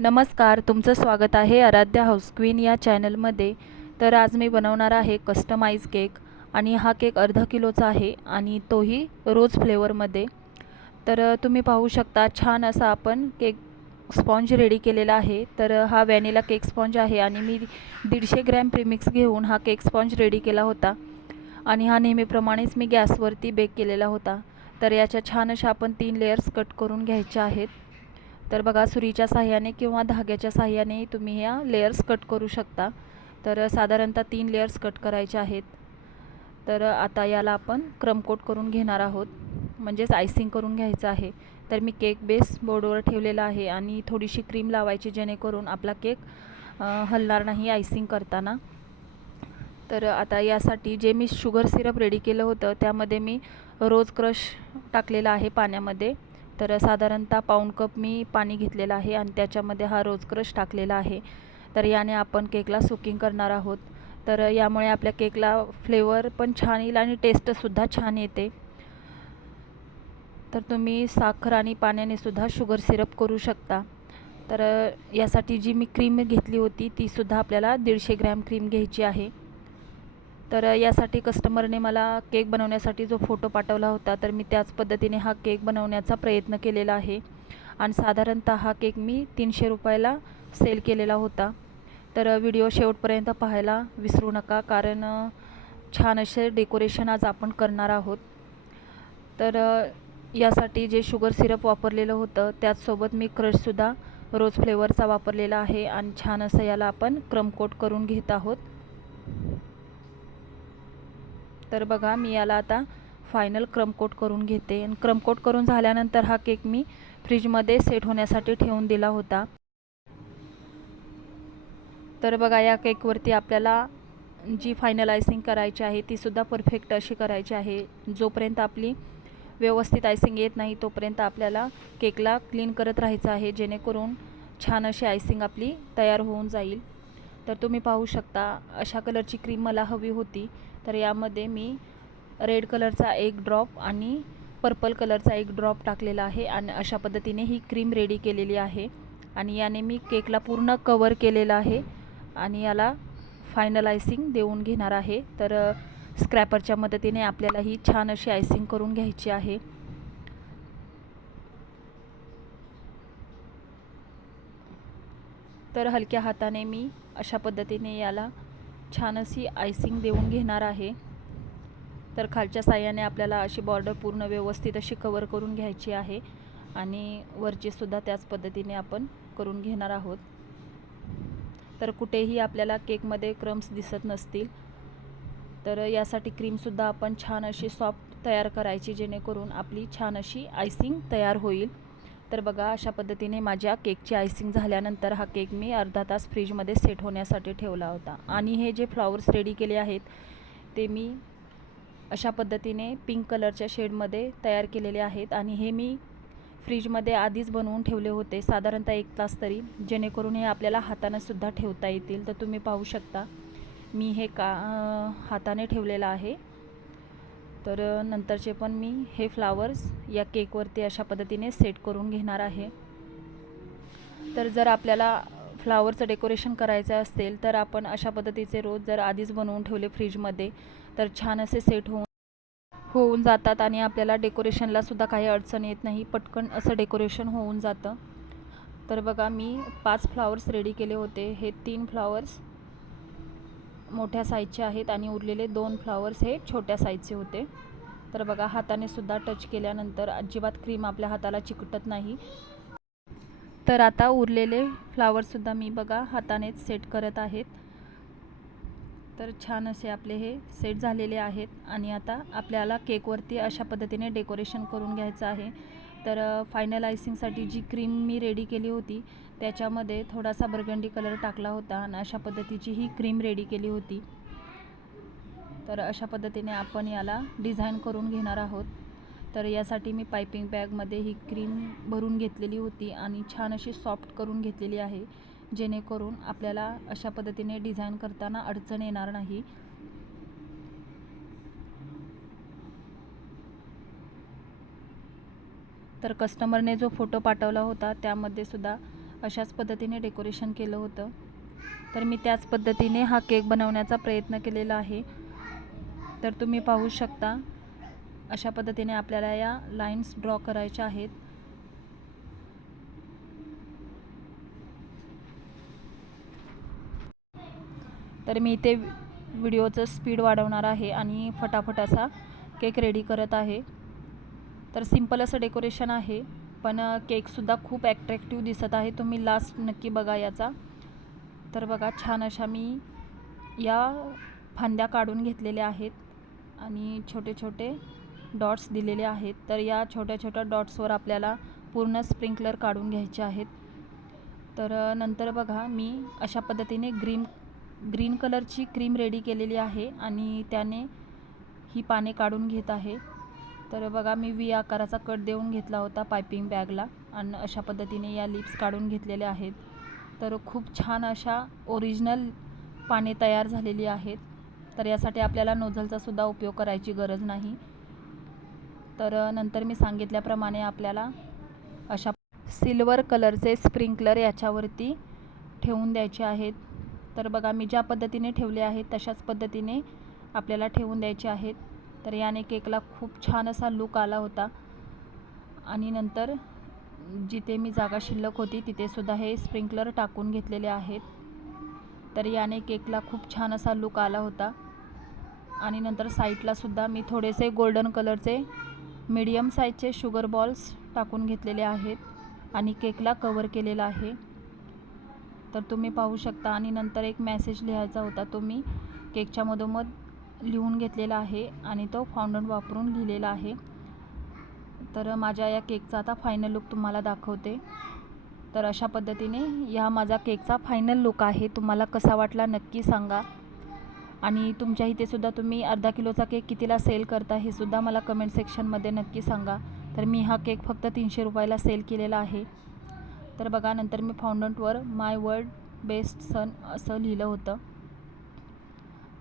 नमस्कार तुमचं स्वागत आहे आराध्या हाऊस क्वीन या चॅनलमध्ये. तर आज मी बनवणार आहे कस्टमाइज केक आणि हा केक अर्धा किलोचा आहे आणि तोही रोज फ्लेवरमध्ये. तर तुम्ही पाहू शकता छान असा आपण केक स्पॉन्ज रेडी केलेला आहे. तर हा व्हॅनिला केक स्पॉन्ज आहे आणि मी दीडशे ग्रॅम प्रीमिक्स घेऊन हा केक स्पॉन्ज रेडी केला होता. आणि हा नेहमीप्रमाणेच मी गॅसवरती बेक केलेला होता. तर याच्या छान अशा आपण तीन लेयर्स कट करून घ्यायच्या आहेत. तर बघा सुरीच्या साह्याने किंवा धाग्याच्या साह्याने तुम्ही ह्या लेयर्स कट करू शकता. तर साधारणतः तीन लेयर्स कट करायचे आहेत. तर आता याला आपण क्रमकोट करून घेणार आहोत. म्हणजेच आयसिंग करून घ्यायचं आहे. तर मी केक बेस बोर्डवर ठेवलेला आहे आणि थोडीशी क्रीम लावायची जेणेकरून आपला केक हलणार नाही आयसिंग करताना. तर आता यासाठी जे मी शुगर सिरप रेडी केलं होतं त्यामध्ये मी रोज क्रश टाकलेला आहे पाण्यामध्ये. तर साधारणतः पाऊण कप मी पाणी घेतलेलं आहे आणि त्याच्यामध्ये हा रोज क्रश टाकलेला आहे. तर याने आपण केकला सुकिंग करणार आहोत. तर यामुळे आपल्या केकला फ्लेवर पण छान येईल आणि टेस्टसुद्धा छान येते. तर तुम्ही साखर आणि पाण्याने सुद्धा शुगर सिरप करू शकता. तर यासाठी जी मी क्रीम घेतली होती तीसुद्धा आपल्याला दीडशे ग्रॅम क्रीम घ्यायची आहे. तर यासाठी कस्टमरने मला केक बनवण्यासाठी जो फोटो पाठवला होता तर मी त्याच पद्धतीने हा केक बनवण्याचा प्रयत्न केलेला आहे. आणि साधारणतः हा केक मी तीनशे रुपयाला सेल केलेला होता. तर व्हिडिओ शेवटपर्यंत पाहायला विसरू नका कारण छान असे डेकोरेशन आज आपण करणार आहोत. तर यासाठी जे शुगर सिरप वापरलेलं होतं त्याचसोबत मी क्रशसुद्धा रोज फ्लेवरचा वापरलेला आहे. आणि छान असं याला आपण क्रमकोट करून घेत आहोत. तर बघा मी याला आता फायनल क्रमकोट करून घेते. आणि क्रमकोट करून झाल्यानंतर हा केक मी फ्रीजमध्ये सेट होण्यासाठी ठेवून दिला होता. तर बघा या केकवरती आपल्याला जी फायनल आयसिंग करायची आहे तीसुद्धा परफेक्ट अशी करायची आहे. जोपर्यंत आपली व्यवस्थित आयसिंग येत नाही तोपर्यंत आपल्याला केकला क्लीन करत राहायचं आहे. जेणेकरून छान अशी आयसिंग आपली तयार होऊन जाईल. तर तुम्ही पाहू शकता अशा कलरची क्रीम मला हवी होती. तर यामध्ये मी रेड कलरचा एक ड्रॉप आणि पर्पल कलरचा एक ड्रॉप टाकलेला आहे आणि अशा पद्धतीने ही क्रीम रेडी केलेली आहे. आणि याने मी केकला पूर्ण कवर केलेलं आहे आणि याला फायनल आयसिंग देऊन घेणार आहे. तर स्क्रॅपरच्या मदतीने आपल्याला ही छान अशी आयसिंग करून घ्यायची आहे. तर हलक्या हाताने मी अशा पद्धतीने याला छान अशी आयसिंग देऊन घेणार आहे. तर खालच्या साह्याने आपल्याला अशी बॉर्डर पूर्ण व्यवस्थित अशी कवर करून घ्यायची आहे आणि वरचीसुद्धा त्याच पद्धतीने आपण करून घेणार आहोत. तर कुठेही आपल्याला केकमध्ये क्रम्स दिसत नसतील तर यासाठी क्रीमसुद्धा आपण छान अशी सॉफ्ट तयार करायची जेणेकरून आपली छान अशी आयसिंग तयार होईल. तर बघा अशा पद्धतीने माझ्या केकची आयसिंग झाल्यानंतर हा केक मी अर्धा तास फ्रीजमध्ये सेट होण्यासाठी ठेवला होता. आणि हे जे फ्लॉवर्स रेडी केले आहेत ते मी अशा पद्धतीने पिंक कलरच्या शेडमध्ये तयार केलेले आहेत. आणि हे मी फ्रीजमध्ये आधीच बनवून ठेवले होते साधारणतः एक तास तरी. जेणेकरून हे आपल्याला हातानं सुद्धा ठेवता येतील. तर तुम्ही पाहू शकता मी हे का हाताने ठेवलेलं आहे. तर नंतरचे पण मी हे फ्लावर्स या केकवरती अशा पद्धतीने सेट करून घेणार आहे. तर जर आपल्याला फ्लावरचं डेकोरेशन करायचं असेल तर आपण अशा पद्धतीचे रोज जर आधीच बनवून ठेवले फ्रीजमध्ये तर छान असे सेट होऊन होऊन जातात आणि आपल्याला डेकोरेशनला सुद्धा काही अडचण येत नाही पटकन असं डेकोरेशन होऊन जातं. तर बघा मी पाच फ्लावर्स रेडी केले होते. हे तीन फ्लावर्स मोठ्या साईजचे आहेत आणि उरलेले दोन फ्लावर्स हे छोट्या साईजचे होते. तर बघा हाताने सुद्धा टच केल्यानंतर अजिबात क्रीम आपल्या हाताला चिकटत नाही. तर आता उरलेले फ्लावर्ससुद्धा मी बघा हातानेच सेट करत आहेत. तर छान असे आपले हे सेट झालेले आहेत आणि आता आपल्याला केकवरती अशा पद्धतीने डेकोरेशन करून घ्यायचं आहे. तर फायनलायसिंगसाठी जी क्रीम मी रेडी केली होती त्याच्यामध्ये थोडासा बर्गंडी कलर टाकला होता आणि अशा पद्धतीची ही क्रीम रेडी केली होती. तर अशा पद्धतीने आपण याला डिझाईन करून घेणार आहोत. तर यासाठी मी पायपिंग बॅगमध्ये ही क्रीम भरून घेतलेली होती आणि छान अशी सॉफ्ट करून घेतलेली आहे जेणेकरून आपल्याला अशा पद्धतीने डिझाईन करताना अडचण येणार नाही. तर कस्टमरने जो फोटो पाठवला होता त्यामध्ये सुद्धा अशाच पद्धतीने डेकोरेशन केलं होतं. तर मी त्याच पद्धतीने हा केक बनवण्याचा प्रयत्न केलेला आहे. तर तुम्ही पाहू शकता अशा पद्धतीने आपल्याला या लाईन्स ड्रॉ करायच्या आहेत. तर मी इथे व्हिडिओचं स्पीड वाढवणार आहे आणि फटाफट असा केक रेडी करत आहे. तर सिंपल असं डेकोरेशन आहे पण केकसुद्धा खूप ॲट्रॅक्टिव्ह दिसत आहे. तुम्ही लास्ट नक्की बघा याचा. तर बघा छान अशा मी या फांद्या काढून घेतलेल्या आहेत आणि छोटे छोटे डॉट्स दिलेले आहेत. तर या छोट्या छोट्या डॉट्सवर आपल्याला पूर्ण स्प्रिंकलर काढून घ्यायचे आहेत. तर नंतर बघा मी अशा पद्धतीने ग्रीन ग्रीन कलरची क्रीम रेडी केलेली आहे आणि त्याने ही पाने काढून घेत आहे. तर बघा मी व्ही आकाराचा कट देऊन घेतला होता पायपिंग बॅगला आणि अशा पद्धतीने या लिप्स काढून घेतलेल्या आहेत. तर खूप छान अशा ओरिजिनल पाने तयार झालेली आहेत. तर यासाठी आपल्याला नोझलचा सुद्धा उपयोग करायची गरज नाही. तर नंतर मी सांगितल्याप्रमाणे आपल्याला अशा सिल्वर कलरचे स्प्रिंकलर याच्यावरती ठेवून द्यायचे आहेत. तर बघा मी ज्या पद्धतीने ठेवले आहेत तशाच पद्धतीने आपल्याला ठेवून द्यायचे आहेत. तर याने केकला खूप छान असा लुक आला होता. आणि नंतर जिथे मी जागा शिल्लक होती तिथेसुद्धा हे स्प्रिंकलर टाकून घेतलेले आहेत. तर याने केकला खूप छान असा लुक आला होता. आणि नंतर साईडलासुद्धा मी थोडेसे गोल्डन कलरचे मीडियम साईजचे शुगर बॉल्स टाकून घेतलेले आहेत आणि केकला कवर केलेला आहे. तर तुम्ही पाहू शकता. आणि नंतर एक मॅसेज लिहायचा होता. तो मी केकच्या मधोमध लिहून घेतलेला आहे आणि तो फाउंडन वापरून लिहिलेला आहे. तर माझ्या या केकचा आता फायनल लुक तुम्हाला दाखवते. तर अशा पद्धतीने या माझा केकचा फायनल लुक आहे. तुम्हाला कसा वाटला नक्की सांगा. आणि तुमच्या इथे सुद्धा तुम्ही अर्धा किलोचा केक कितीला सेल करता हे सुद्धा मला कमेंट सेक्शनमध्ये नक्की सांगा. तर मी हा केक फक्त तीनशे रुपयाला सेल केलेला आहे. तर बघा नंतर मी फाउंडंटवर माय वर्ल्ड बेस्ट सन असं लिहिलं होतं.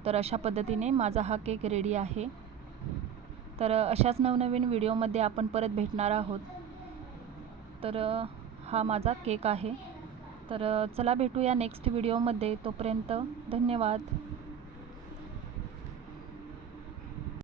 तर अशा पद्धतीने माझा हा केक रेडी आहे. तर अशाच नवनवीन व्हिडिओमध्ये आपण परत भेटणार आहोत. तर हा माझा केक आहे. तर चला भेटूया नेक्स्ट व्हिडिओमध्ये तोपर्यंत धन्यवाद.